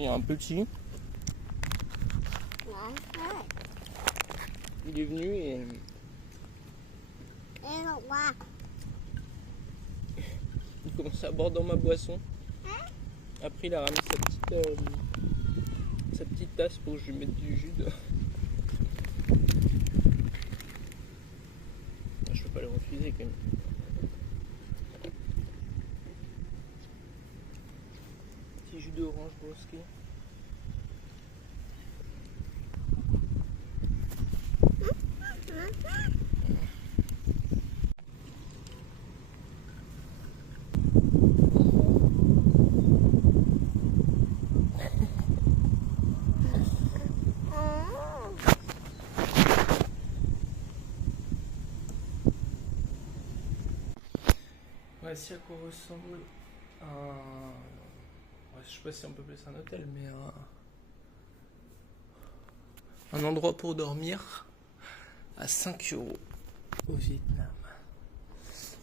il y a un petit. Il est venu et il commençait à boire dans ma boisson. Après, il a ramené sa petite tasse pour que je lui mette du jus. Je peux pas le refuser quand même. Petit jus d'orange brosqué. Voici à quoi ressemble un... Ouais, je sais pas si on peut appeler ça un hôtel, mais un endroit pour dormir à 5 € au Vietnam.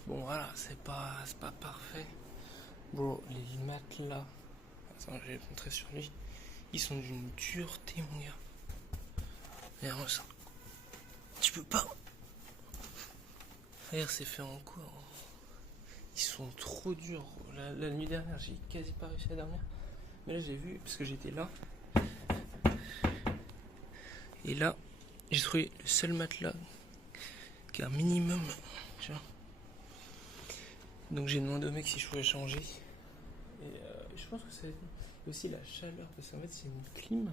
Bon voilà, c'est pas parfait. Bro, les matelas, attends, je vais te montrer sur lui. Ils sont d'une dureté, mon gars. Regarde ça. Tu peux pas. Regarde, c'est fait en quoi? Ils sont trop durs. La nuit dernière, j'ai quasi pas réussi à dormir. Mais là, j'ai vu, parce que j'étais là. Et là, j'ai trouvé le seul matelas qui a un minimum. Tu vois. Donc j'ai demandé au mec si je pouvais changer. Et je pense que c'est aussi la chaleur. Parce qu'en fait, c'est une clim.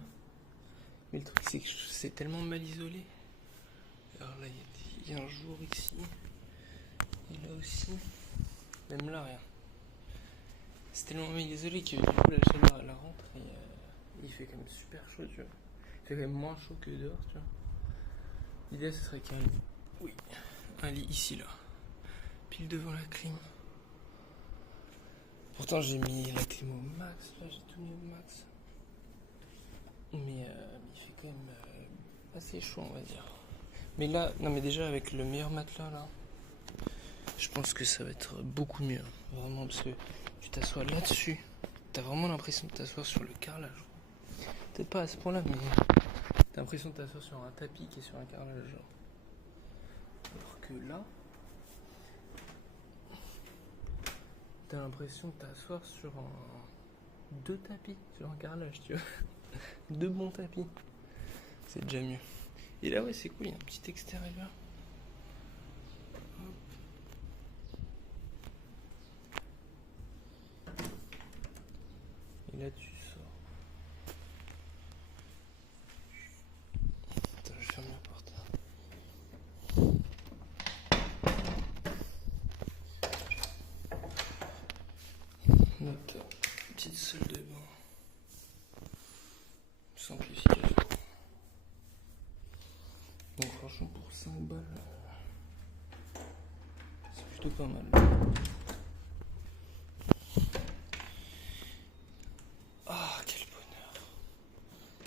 Mais le truc, c'est que c'est tellement mal isolé. Alors là, il y a un jour ici. Et là aussi. Même là, rien. C'est tellement mal isolé que du coup, la chaleur, elle rentre. Et il fait quand même super chaud, tu vois. Il fait quand même moins chaud que dehors, tu vois. L'idée, ce serait qu'un lit. Oui. Un lit ici, là. Pile devant la clim. Pourtant, j'ai mis la clim au max. Là, j'ai tout mis au max. Mais il fait quand même assez chaud, on va dire. Mais là, non, mais déjà, avec le meilleur matelas, là, je pense que ça va être beaucoup mieux. Vraiment, parce que tu t'assois là-dessus. T'as vraiment l'impression de t'asseoir sur le carrelage. Peut-être pas à ce point-là, mais t'as l'impression de t'asseoir sur un tapis qui est sur un carrelage. Genre. Alors que là, t'as l'impression de t'asseoir sur deux tapis, sur un carrelage, tu vois. Deux bons tapis. C'est déjà mieux. Et là, ouais, c'est cool, il y a un petit extérieur. Hop. Et là, tu sors. Attends, je ferme la porte. Notre petite salle de bain. Simplification. Donc franchement pour 5 balles, c'est plutôt pas mal. Ah, quel bonheur.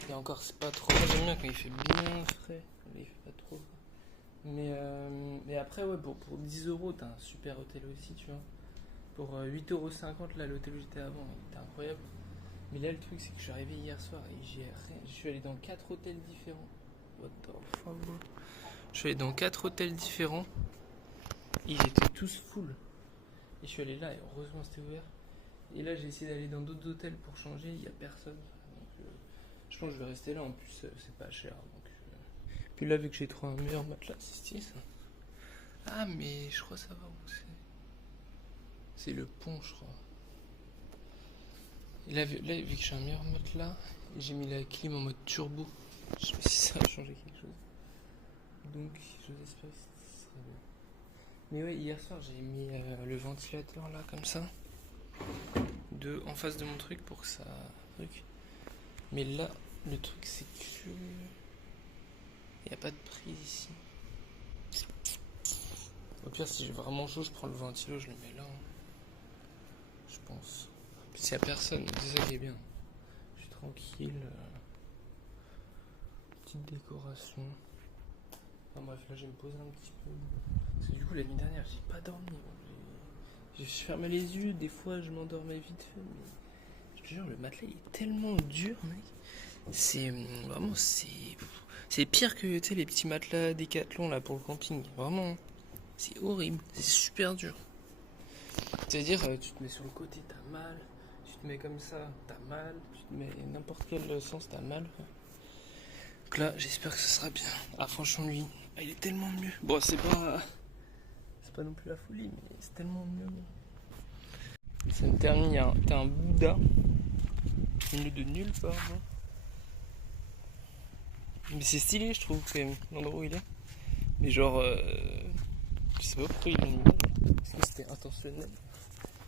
Et encore c'est pas trop. Moi j'aime bien quand il fait bien frais. Mais il fait pas trop frais. Mais après ouais pour 10 € t'as un super hôtel aussi, tu vois. Pour 8,50 € là l'hôtel où j'étais avant, il était incroyable. Mais là le truc c'est que je suis arrivé hier soir et je suis allé dans 4 hôtels différents. What the fuck, bro. Je suis allé dans 4 hôtels différents. Ils étaient tous full. Et je suis allé là et heureusement c'était ouvert. Et là j'ai essayé d'aller dans d'autres hôtels pour changer, il n'y a personne. Donc, je pense que je vais rester là, en plus c'est pas cher. Donc, Puis là vu que j'ai trouvé un meilleur matelas, c'est stylé ça. Ah mais je crois savoir où c'est. C'est le pont je crois. Et là vu que j'ai un meilleur matelas, j'ai mis la clim en mode turbo. Je sais pas si ça a changé quelque chose. Donc j'espère que ça sera bien. Mais ouais, hier soir j'ai mis le ventilateur là comme ça en face de mon truc pour que ça truc. Mais là le truc c'est que il n'y a pas de prise ici. Au pire si j'ai vraiment chaud je prends le ventilo, je le mets là. Je pense. Puis s'il n'y a personne, c'est ça qui est bien. Je suis tranquille. Petite décoration. Enfin bref, là je vais me poser un petit peu. Parce que du coup la nuit dernière j'ai pas dormi. Je fermais les yeux, des fois je m'endormais vite fait, mais je te jure, le matelas il est tellement dur, mec. C'est vraiment, c'est pire que tu sais, les petits matelas Décathlon là pour le camping. Vraiment, c'est horrible, c'est super dur. C'est-à-dire, tu te mets sur le côté, t'as mal. Tu te mets comme ça, t'as mal. Tu te mets n'importe quel sens, t'as mal. Donc là, j'espère que ce sera bien. Ah, franchement, lui, il est tellement mieux. Bon, c'est pas non plus la folie, mais c'est tellement mieux. Et ça me termine, t'as un Bouddha. Au milieu de nulle part, non. Mais c'est stylé, je trouve, quand même, l'endroit où il est. Mais genre, je sais pas pourquoi il l'ont mis là. Est-ce que c'était intentionnel?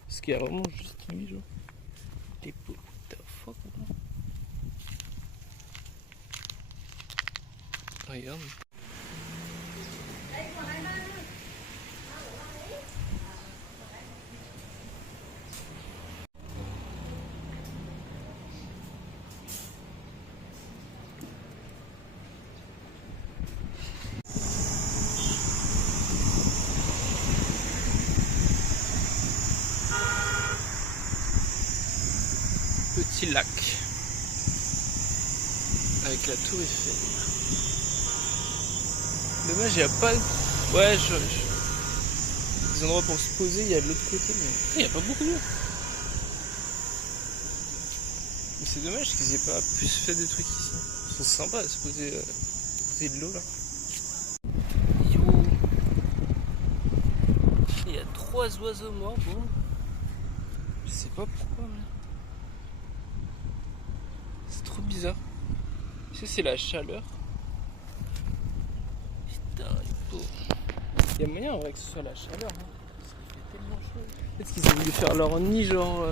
Parce qu'il y a vraiment juste lui, genre. T'es what the fuck, maintenant. Regarde. Petit lac avec la tour Eiffel. Dommage, il n'y a pas. Ouais, des endroits pour se poser, il y a de l'autre côté, mais il n'y a pas beaucoup d'eau. Mais c'est dommage qu'ils aient pas plus fait des trucs ici. C'est sympa de se poser de l'eau là. Yo, il y a 3 oiseaux morts, bon. Je sais pas pourquoi, mais. C'est trop bizarre. Tu sais, c'est la chaleur. Putain, il est beau. Il y a moyen en vrai que ce soit la chaleur. Hein. Parce qu'il fait tellement chaud. Peut-être qu'ils ont voulu faire leur nid genre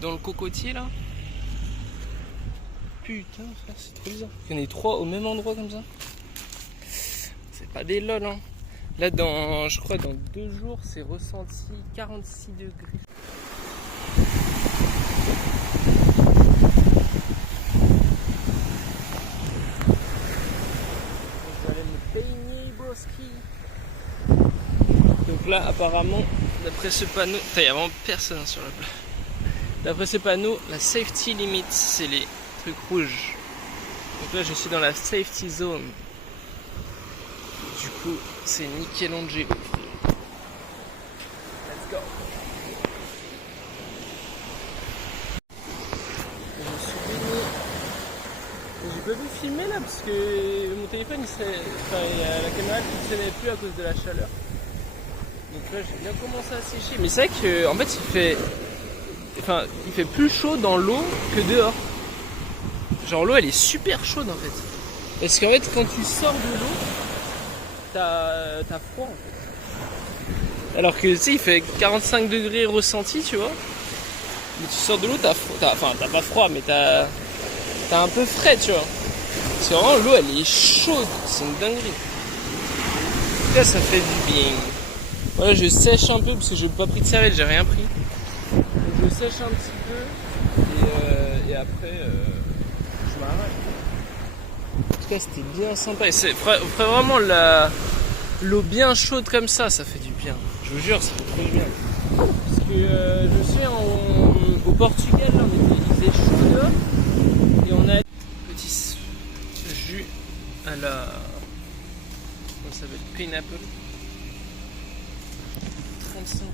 dans le cocotier là. Putain, frère, c'est trop bizarre. Il y en a 3 au même endroit comme ça. C'est pas des lol, hein. Là, je crois dans 2 jours, c'est ressenti 46 degrés. Donc là, apparemment, d'après ce panneau, il n'y a vraiment personne sur la plage. D'après ce panneau, la safety limit, c'est les trucs rouges. Donc là, je suis dans la safety zone. Du coup, c'est Michelangelo. Let's go. Je suis baigné. J'ai pas pu filmer là parce que mon téléphone, il y a la caméra qui ne fonctionnait plus à cause de la chaleur. Donc là j'ai bien commencé à sécher. Mais c'est vrai que en fait il fait plus chaud dans l'eau que dehors. Genre l'eau elle est super chaude en fait. Parce qu'en fait quand tu sors de l'eau, t'as froid en fait. Alors que tu sais il fait 45 degrés ressenti tu vois. Mais tu sors de l'eau t'as pas froid mais t'as un peu frais tu vois. Parce que vraiment l'eau elle est chaude, c'est une dinguerie. En tout cas ça fait du bien. Voilà, je sèche un peu parce que j'ai pas pris de serviette, j'ai rien pris. Donc je sèche un petit peu et après je m'arrête. En tout cas c'était bien sympa. Et c'est vraiment l'eau bien chaude comme ça fait du bien. Je vous jure, ça fait trop du bien. Parce que je suis au Portugal, là, il faisait chaud dehors et on a petit jus à la. Comment ça s'appelle? Pineapple. 35 €